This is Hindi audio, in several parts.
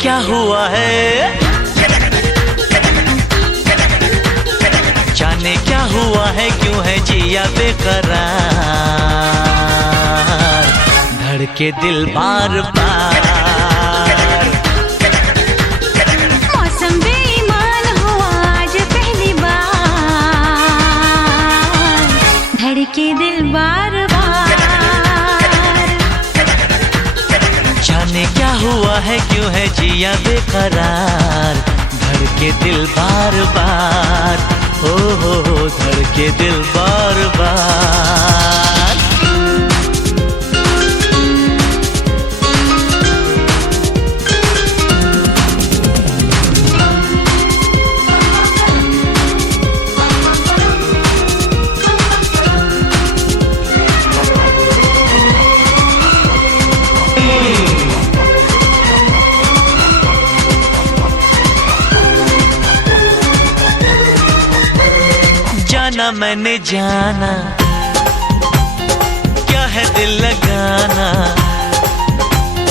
क्या हुआ है, जाने क्या हुआ है, क्यों है जिया बेकरार, धड़के दिल बार बार। मौसम बेईमान हुआ आज पहली बार, धड़के दिल बार बार। जाने क्या हुआ है, क्यों है जिया बेकरार, धड़के दिल बार बार, हो धड़के दिल बार बार। जाना मैंने जाना, क्या है दिल लगाना,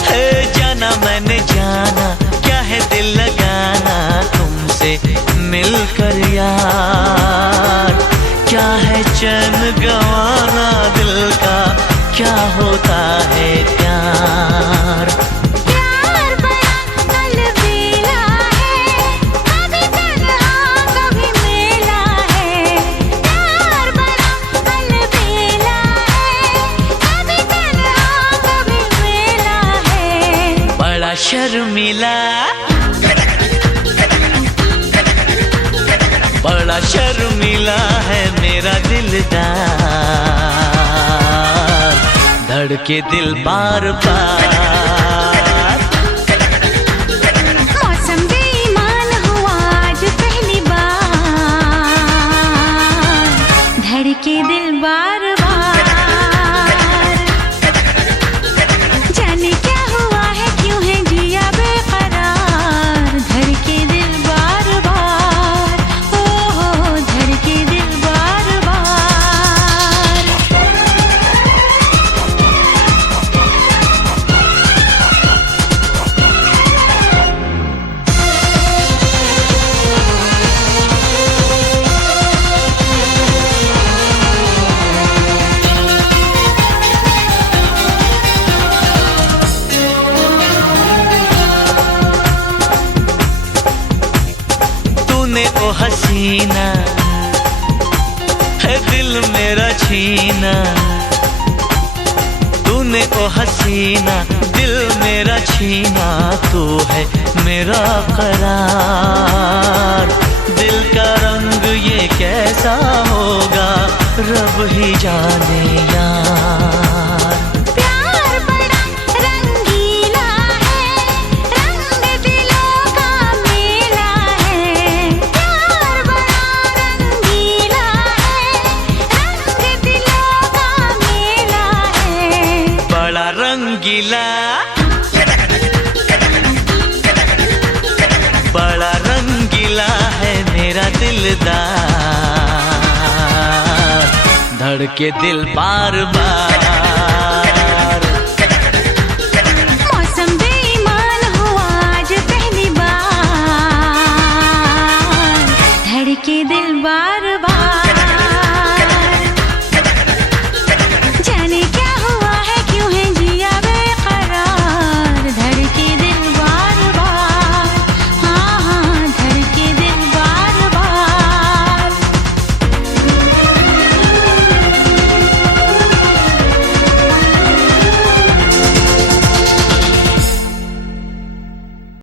है जाना मैंने जाना, क्या है दिल लगाना, तुमसे मिलकर यार, क्या है चैन गंवाना दिल का, क्या होता है प्यार। शर्मिला, बड़ा शर्मिला है मेरा दिलदार, धड़के दिल बार बार। मौसम बेईमान हुआ आज पहली बार, धड़के दिल बार बार। जाने क्या हुआ है, क्यों है जिया बेकरार, धड़के दिल बार बार, हो धड़के दिल बार बार। ओ हसीना है दिल मेरा छीना, तूने ओ हसीना दिल मेरा छीना, तू है मेरा करार, दिल का रंग ये कैसा होगा रब ही जाने यार। रंगीला, बड़ा रंगीला है मेरा दिलदार, धड़के दिल बार बार।